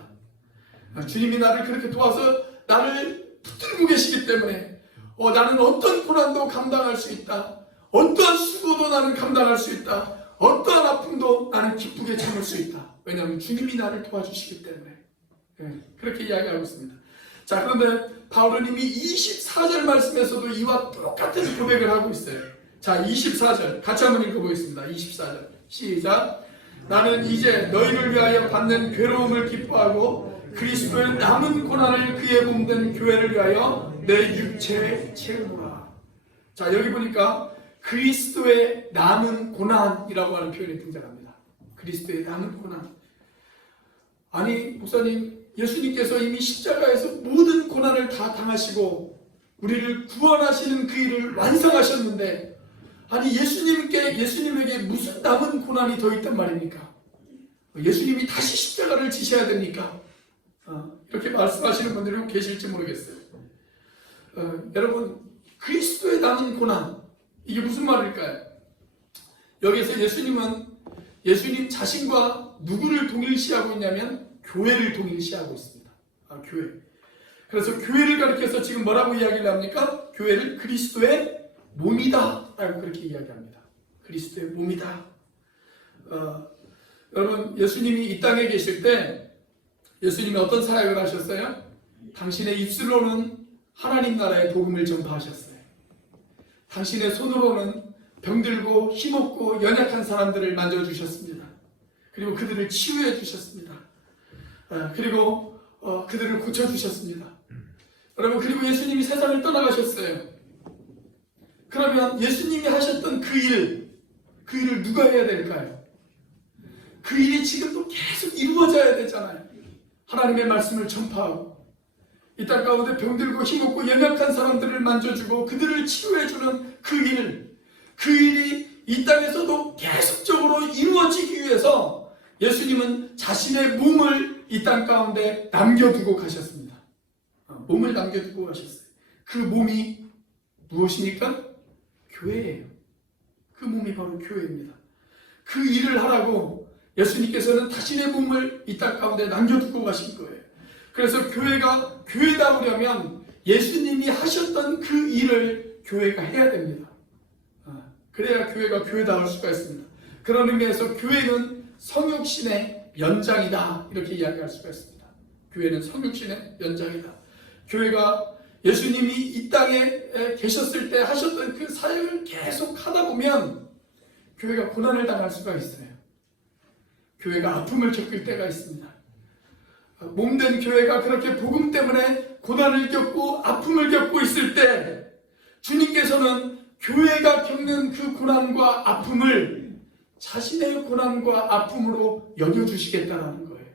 주님이 나를 그렇게 도와서 나를 붙들고 계시기 때문에 나는 어떤 고난도 감당할 수 있다. 어떠한 수고도 나는 감당할 수 있다. 어떠한 아픔도 나는 기쁘게 참을 수 있다. 왜냐하면 주님이 나를 도와주시기 때문에. 그렇게 이야기하고 있습니다. 자, 그런데 바울은 이미 24절 말씀에서도 이와 똑같은 고백을 하고 있어요. 자, 24절 같이 한번 읽어보겠습니다. 24절 시작. 나는 이제 너희를 위하여 받는 괴로움을 기뻐하고 그리스도의 남은 고난을 그의 몸된 교회를 위하여 내 육체에 채우노라. 자, 여기 보니까 그리스도의 남은 고난이라고 하는 표현이 등장합니다. 그리스도의 남은 고난. 아니 목사님, 예수님께서 이미 십자가에서 모든 고난을 다 당하시고 우리를 구원하시는 그 일을 완성하셨는데, 아니 예수님에게 무슨 남은 고난이 더 있단 말입니까? 예수님이 다시 십자가를 지셔야 됩니까? 이렇게 말씀하시는 분들이 계실지 모르겠어요. 여러분, 그리스도의 남은 고난, 이게 무슨 말일까요? 여기서 예수님 자신과 누구를 동일시하고 있냐면 교회를 동일시하고 있습니다. 교회. 그래서 교회를 가리켜서 지금 뭐라고 이야기를 합니까? 교회를 그리스도의 몸이다 라고 그렇게 이야기합니다. 그리스도의 몸이다. 여러분, 예수님이 이 땅에 계실 때 예수님이 어떤 사역을 하셨어요? 당신의 입술로는 하나님 나라의 복음을 전파하셨어요. 당신의 손으로는 병들고 힘없고 연약한 사람들을 만져주셨습니다. 그리고 그들을 치유해 주셨습니다. 그리고 그들을 고쳐주셨습니다. 여러분, 그리고 예수님이 세상을 떠나가셨어요. 그러면 예수님이 하셨던 그 일을 누가 해야 될까요? 그 일이 지금도 계속 이루어져야 되잖아요. 하나님의 말씀을 전파하고 이 땅 가운데 병들고 힘없고 연약한 사람들을 만져주고 그들을 치유해주는 그 일이 이 땅에서도 계속적으로 이루어지기 위해서 예수님은 자신의 몸을 이 땅 가운데 남겨두고 가셨습니다. 몸을 남겨두고 가셨어요. 그 몸이 무엇입니까? 교회예요. 그 몸이 바로 교회입니다. 그 일을 하라고 예수님께서는 자신의 몸을 이 땅 가운데 남겨두고 가신 거예요. 그래서 교회가 교회다우려면 예수님이 하셨던 그 일을 교회가 해야 됩니다. 그래야 교회가 교회다울 수가 있습니다. 그런 의미에서 교회는 성육신의 연장이다, 이렇게 이야기할 수가 있습니다. 교회는 성육신의 연장이다. 교회가 예수님이 이 땅에 계셨을 때 하셨던 그 사역을 계속 하다 보면 교회가 고난을 당할 수가 있어요. 교회가 아픔을 겪을 때가 있습니다. 몸된 교회가 그렇게 복음 때문에 고난을 겪고 아픔을 겪고 있을 때 주님께서는 교회가 겪는 그 고난과 아픔을 자신의 고난과 아픔으로 여겨주시겠다는 거예요.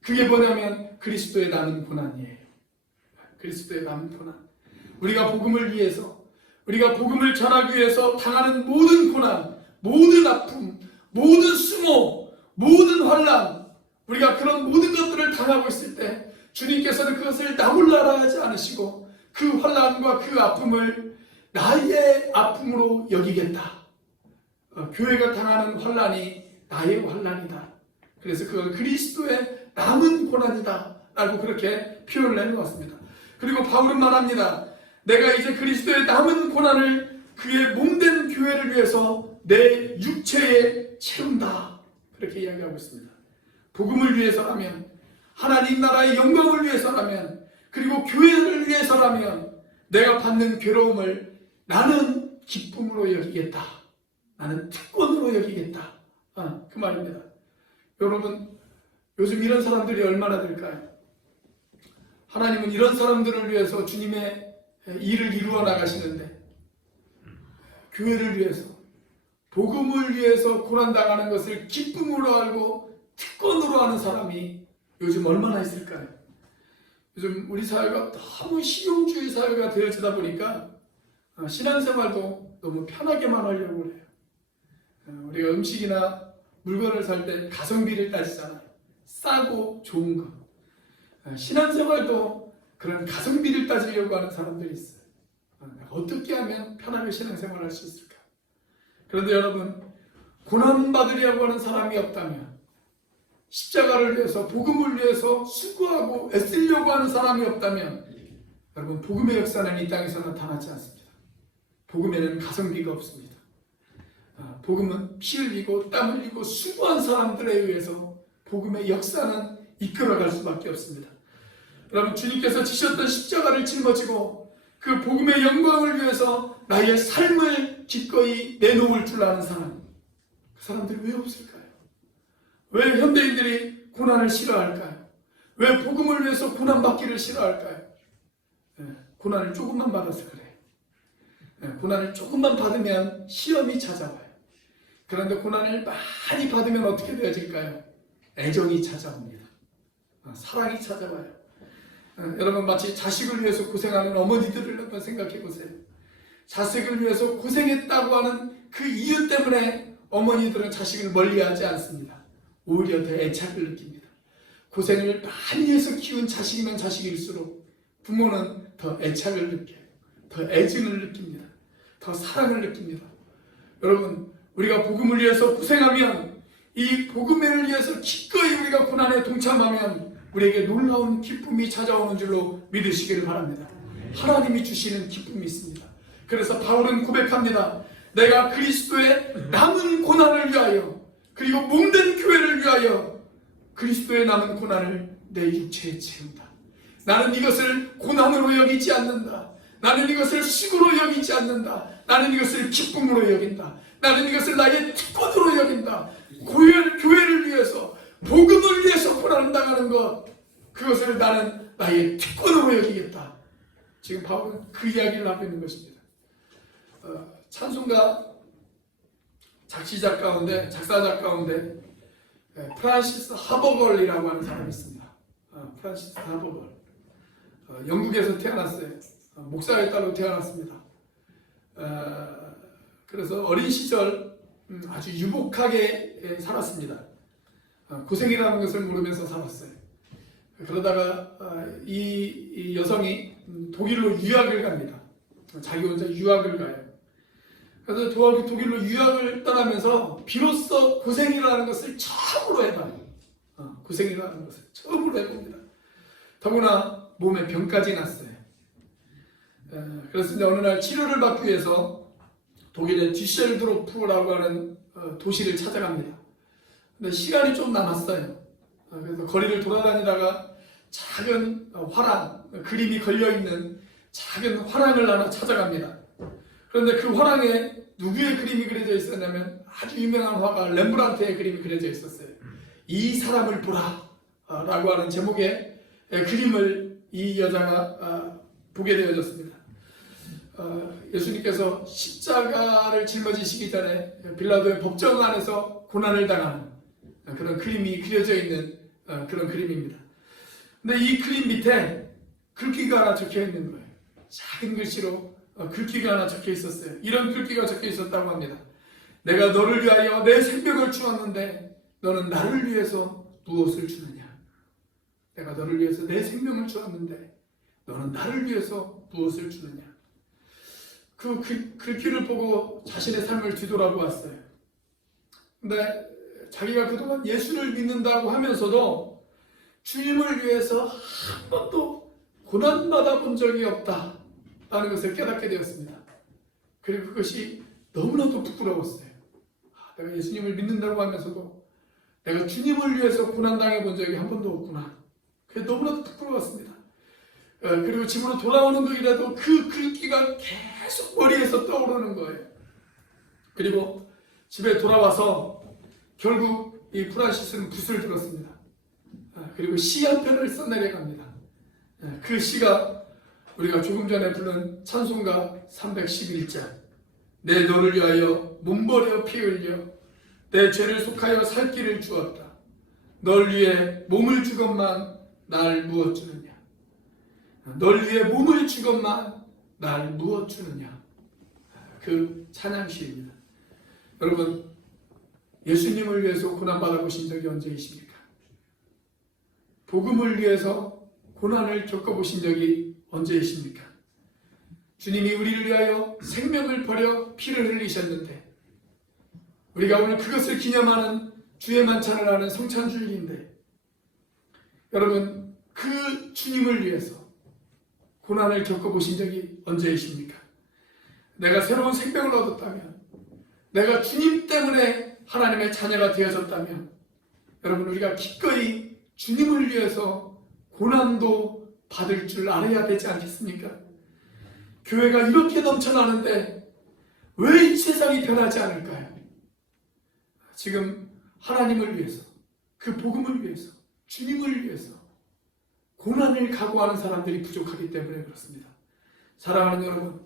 그게 뭐냐면 그리스도의 남은 고난이에요. 그리스도의 남은 고난. 우리가 복음을 위해서, 우리가 복음을 전하기 위해서 당하는 모든 고난, 모든 아픔, 모든 수모, 모든 환난, 우리가 그런 모든 것들을 당하고 있을 때 주님께서는 그것을 나몰라라 하지 않으시고 그 환난과 그 아픔을 나의 아픔으로 여기겠다. 교회가 당하는 환난이 나의 환난이다. 그래서 그건 그리스도의 남은 고난이다 라고 그렇게 표현을 해놓았습니다. 그리고 바울은 말합니다. 내가 이제 그리스도의 남은 고난을 그의 몸된 교회를 위해서 내 육체에 채운다, 그렇게 이야기하고 있습니다. 복음을 위해서라면, 하나님 나라의 영광을 위해서라면, 그리고 교회를 위해서라면 내가 받는 괴로움을 나는 기쁨으로 여기겠다. 나는 특권으로 여기겠다. 그 말입니다. 여러분, 요즘 이런 사람들이 얼마나 될까요? 하나님은 이런 사람들을 위해서 주님의 일을 이루어 나가시는데, 교회를 위해서, 복음을 위해서 고난당하는 것을 기쁨으로 알고 특권으로 하는 사람이 요즘 얼마나 있을까요? 요즘 우리 사회가 너무 실용주의 사회가 되어지다 보니까 신앙생활도 너무 편하게만 하려고 그래요. 우리가 음식이나 물건을 살 때 가성비를 따지잖아요. 싸고 좋은 거. 신앙생활도 그런 가성비를 따지려고 하는 사람들이 있어요. 어떻게 하면 편하게 신앙생활을 할 수 있을까? 그런데 여러분, 고난받으려고 하는 사람이 없다면, 십자가를 위해서, 복음을 위해서 수고하고 애쓰려고 하는 사람이 없다면, 여러분, 복음의 역사는 이 땅에서 나타나지 않습니다. 복음에는 가성비가 없습니다. 복음은 피 흘리고 땀 흘리고 수고한 사람들에 의해서 복음의 역사는 이끌어갈 수밖에 없습니다. 여러분, 주님께서 지셨던 십자가를 짊어지고 그 복음의 영광을 위해서 나의 삶을 기꺼이 내놓을 줄 아는 사람, 그 사람들이 왜 없을까요? 왜 현대인들이 고난을 싫어할까요? 왜 복음을 위해서 고난받기를 싫어할까요? 고난을 조금만 받아서 그래요. 고난을 조금만 받으면 시험이 찾아와요. 그런데 고난을 많이 받으면 어떻게 되어질까요? 애정이 찾아옵니다. 사랑이 찾아와요. 여러분, 마치 자식을 위해서 고생하는 어머니들을 한번 생각해 보세요. 자식을 위해서 고생했다고 하는 그 이유 때문에 어머니들은 자식을 멀리하지 않습니다. 오히려 더 애착을 느낍니다. 고생을 많이 해서 키운 자식이면 자식일수록 부모는 더 애착을 느껴요. 더 애증을 느낍니다. 더 사랑을 느낍니다. 여러분, 우리가 복음을 위해서 고생하면, 이 복음을 위해서 기꺼이 우리가 고난에 동참하면 우리에게 놀라운 기쁨이 찾아오는 줄로 믿으시기를 바랍니다. 하나님이 주시는 기쁨이 있습니다. 그래서 바울은 고백합니다. 내가 그리스도의 남은 고난을 위하여, 그리고 몸된 교회를 위하여 그리스도의 남은 고난을 내 육체에 채운다. 나는 이것을 고난으로 여기지 않는다. 나는 이것을 수고로 여기지 않는다. 나는 이것을 기쁨으로 여긴다. 나는 이것을 나의 특권으로 여긴다. 교회를 위해서, 복음을 위해서 고난을 당하는 것, 그것을 나는 나의 특권으로 여기겠다. 지금 바울은 그 이야기를 하고 있는 것입니다. 찬송가 작사자 가운데 프란시스 하버걸이라고 하는 사람이 있습니다. 프란시스 하버걸. 영국에서 태어났어요. 목사의 딸로 태어났습니다. 그래서 어린 시절 아주 유복하게 살았습니다. 고생이라는 것을 모르면서 살았어요. 그러다가 이 여성이 독일로 유학을 갑니다. 자기 혼자 유학을 가요. 그래서 독일로 유학을 떠나면서 비로소 고생이라는 것을 처음으로 해봐요. 고생이라는 것을 처음으로 해봅니다. 더구나 몸에 병까지 났어요. 그래서 이제 어느 날 치료를 받기 위해서 독일의 뒤셀드로프라고 하는 도시를 찾아갑니다. 근데 시간이 좀 남았어요. 그래서 거리를 돌아다니다가 작은 화랑, 그림이 걸려있는 작은 화랑을 하나 찾아갑니다. 그런데 그 화랑에 누구의 그림이 그려져 있었냐면 아주 유명한 화가 렘브란트의 그림이 그려져 있었어요. 이 사람을 보라 라고 하는 제목의 그림을 이 여자가 보게 되어졌습니다. 예수님께서 십자가를 짊어지시기 전에 빌라도의 법정 안에서 고난을 당하는 그런 그림이 그려져 있는 그런 그림입니다. 근데 이 그림 밑에 글귀가 하나 적혀 있는 거예요. 작은 글씨로 글귀가 하나 적혀 있었어요. 이런 글귀가 적혀 있었다고 합니다. 내가 너를 위하여 내 생명을 주었는데 너는 나를 위해서 무엇을 주느냐? 내가 너를 위해서 내 생명을 주었는데 너는 나를 위해서 무엇을 주느냐? 그 글귀를 보고 자신의 삶을 뒤돌아보았어요. 근데 자기가 그동안 예수를 믿는다고 하면서도 주님을 위해서 한 번도 고난받아 본 적이 없다라는 것을 깨닫게 되었습니다. 그리고 그것이 너무나도 부끄러웠어요. 내가 예수님을 믿는다고 하면서도 내가 주님을 위해서 고난당해 본 적이 한 번도 없구나. 그게 너무나도 부끄러웠습니다. 그리고 집으로 돌아오는 길에도 그 글귀가 계속 머리에서 떠오르는 거예요. 그리고 집에 돌아와서 결국 이 프란시스는 붓을 들었습니다. 그리고 시 한 편을 써내려갑니다. 그 시가 우리가 조금 전에 부른 찬송가 311장. 내 너를 위하여 몸버려 피 흘려 내 죄를 속하여 살 길을 주었다. 널 위해 몸을 주건만 날 무엇 주느냐? 널 위해 몸을 주건만 날 무엇 주느냐? 그 찬양시입니다. 여러분, 예수님을 위해서 고난받아 보신 적이 언제이십니까? 복음을 위해서 고난을 겪어보신 적이 언제이십니까? 주님이 우리를 위하여 생명을 버려 피를 흘리셨는데 우리가 오늘 그것을 기념하는 주의 만찬을 하는 성찬주일인데 여러분, 그 주님을 위해서 고난을 겪어보신 적이 언제이십니까? 내가 새로운 생명을 얻었다면, 내가 주님 때문에 하나님의 자녀가 되어졌다면 여러분 우리가 기꺼이 주님을 위해서 고난도 받을 줄 알아야 되지 않겠습니까? 교회가 이렇게 넘쳐나는데 왜 이 세상이 변하지 않을까요? 지금 하나님을 위해서, 그 복음을 위해서, 주님을 위해서 고난을 각오하는 사람들이 부족하기 때문에 그렇습니다. 사랑하는 여러분,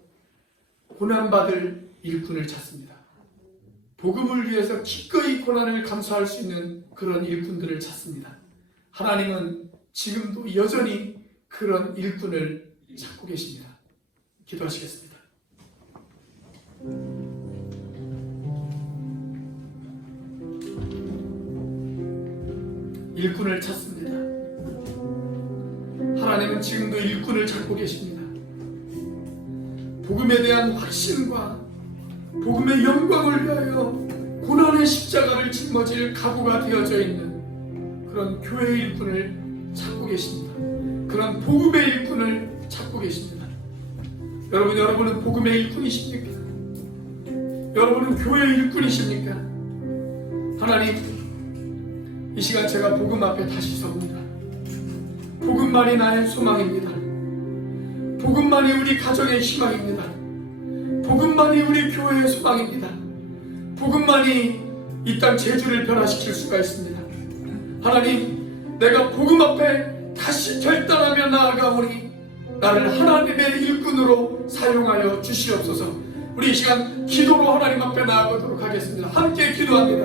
고난받을 일꾼을 찾습니다. 복음을 위해서 기꺼이 고난을 감수할 수 있는 그런 일꾼들을 찾습니다. 하나님은 지금도 여전히 그런 일꾼을 찾고 계십니다. 기도하시겠습니다. 일꾼을 찾습니다. 하나님은 지금도 일꾼을 찾고 계십니다. 복음에 대한 확신과 복음의 영광을 위하여 고난의 십자가를 짊어질 각오가 되어져 있는 그런 교회의 일꾼을 찾고 계십니다. 그런 복음의 일꾼을 찾고 계십니다. 여러분은 복음의 일꾼이십니까? 여러분은 교회의 일꾼이십니까? 하나님, 이 시간 제가 복음 앞에 다시 섭니다. 복음만이 나의 소망입니다. 복음만이 우리 가정의 희망입니다. 복음만이 우리 교회의 소망입니다. 복음만이 이 땅 제주를 변화시킬 수가 있습니다. 하나님, 내가 복음 앞에 다시 결단하며 나아가오니 나를 하나님의 일꾼으로 사용하여 주시옵소서. 우리 이 시간 기도로 하나님 앞에 나아가도록 하겠습니다. 함께 기도합니다.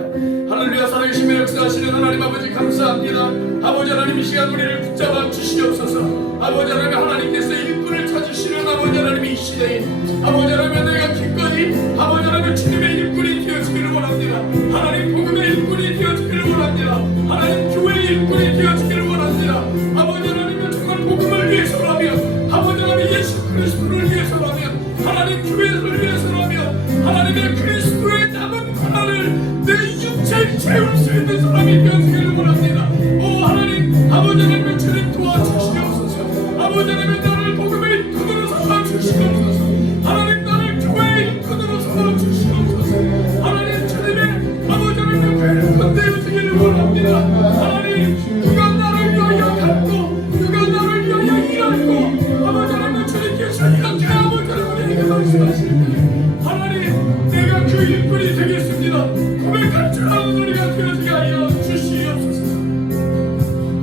할렐루야. 살아계시며 역사하시는 하나님 아버지 감사합니다. 아버지 하나님, 이 시간 우리를 붙잡아 주시옵소서. 아버지 하나님, 하나님께서 일꾼을 찾으시는 아버지 하나님, 이 시대에 아버지 하나님, 내가 기꺼이 아버지 하나님 주님의 일꾼이 되어지기를 원합니다. 하나님 복음의 일꾼이 되어지기를 원합니다. 하나님 교회의 일꾼이 되어지기를 원합니다. 아버지 하나님, 정말 복음을 위해서라면 아버지 하나님 예수 그리스도를 위해서라면 하나님 교회를 위해서라면 하나님의 그리스도의 남은 하나를 내 육체에 채울 수 있는 사람이 되어지기를 원합니다. 오 하나님, 아버지 하나님 주님 도와주시옵소서. 아버지 하나님 나를 복음의 일꾼으로 삼아주시옵소서. 하나님 나를 교회의 일꾼으로 삼아주시옵소서. 하나님 주님의 아버지 하나님 교회를 건대어지기를 원합니다. 하나님 누가 나를 위하여 갖고 누가 나를 위하여 일하고 아버지 하나님 주님께서 이렇게 아버지 하나님 말씀하실 때 하나님 내가 그 일꾼이 되겠습니다. 고백할 줄 아는 우리가 되어지게 하여 주시옵소서.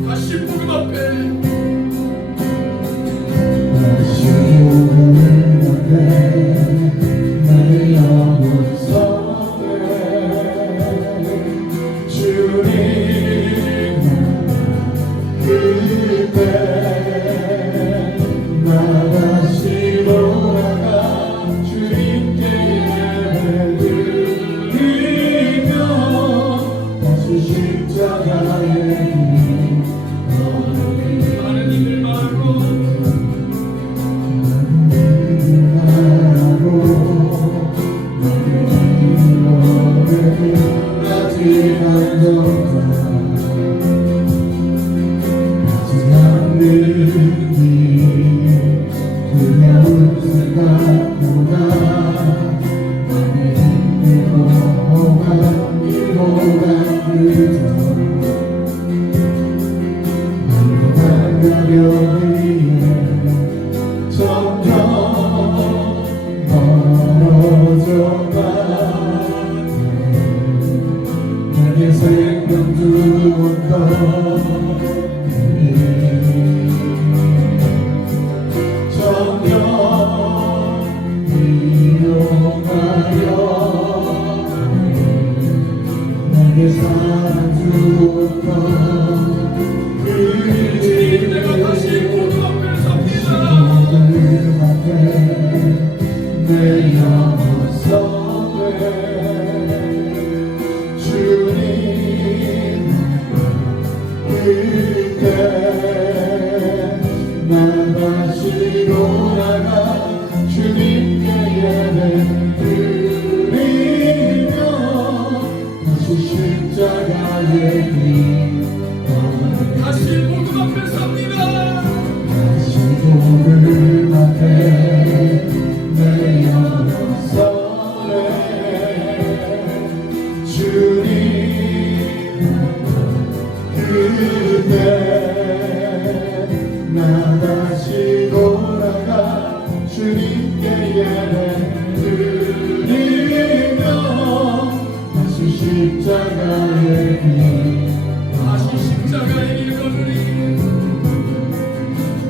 다시 복음 앞에 다시 돌아가 주님께 예배드리며 다시 십자가의 길 다시 십자가의 길 걸으리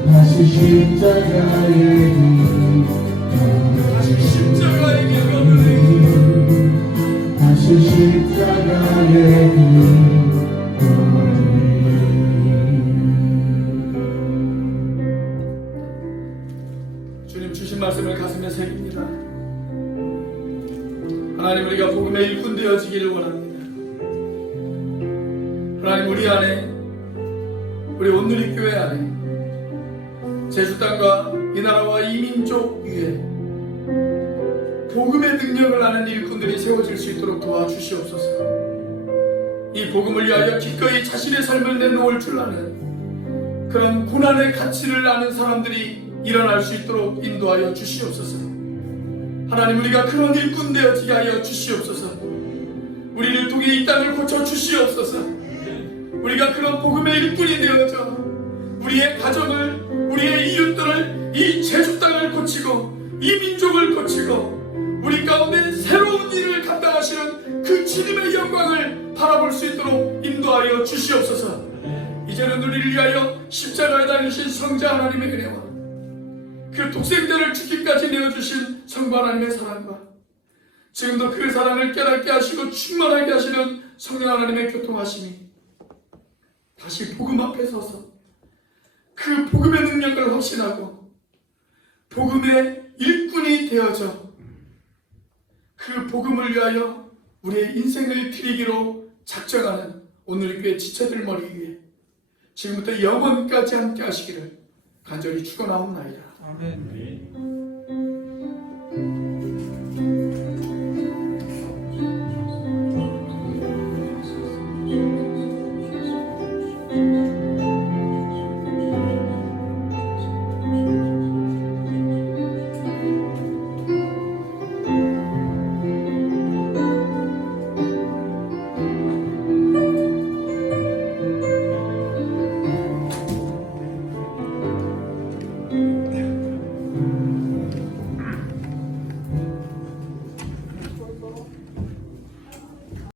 다시 십자가의 길 다시 십자가의 길 걸으리 다시 십자가의 길 주님 주신 말씀을 가슴에 새깁니다. 하나님, 우리가 복음의 일꾼 되어지기를 원합니다. 하나님, 우리 안에, 우리 온누리교회 안에 제주 땅과 이 나라와 이 민족 위에 복음의 능력을 아는 일꾼들이 세워질 수 있도록 도와주시옵소서. 이 복음을 위하여 기꺼이 자신의 삶을 내놓을 줄 아는 그런 고난의 가치를 아는 사람들이 일어날 수 있도록 인도하여 주시옵소서. 하나님, 우리가 그런 일꾼 되어지게 하여 주시옵소서. 우리를 통해 이 땅을 고쳐 주시옵소서. 우리가 그런 복음의 일꾼이 되어져 우리의 가정을, 우리의 이웃들을, 이 제주 땅을 고치고 이 민족을 고치고 우리 가운데 새로운 일을 감당하시는 그 주님의 영광을 바라볼 수 있도록 인도하여 주시옵소서. 이제는 우리를 위하여 십자가에 달리신 성자 하나님의 은혜와 그 독생자를 죽기까지 내어주신 성부 하나님의 사랑과 지금도 그 사랑을 깨닫게 하시고 충만하게 하시는 성령 하나님의 교통하심이 다시 복음 앞에 서서 그 복음의 능력을 확신하고 복음의 일꾼이 되어져 그 복음을 위하여 우리의 인생을 드리기로 작정하는 오늘 교회 지체들 머리 위에 지금부터 영원까지 함께 하시기를 간절히 축원하옵나이다. 아멘. 주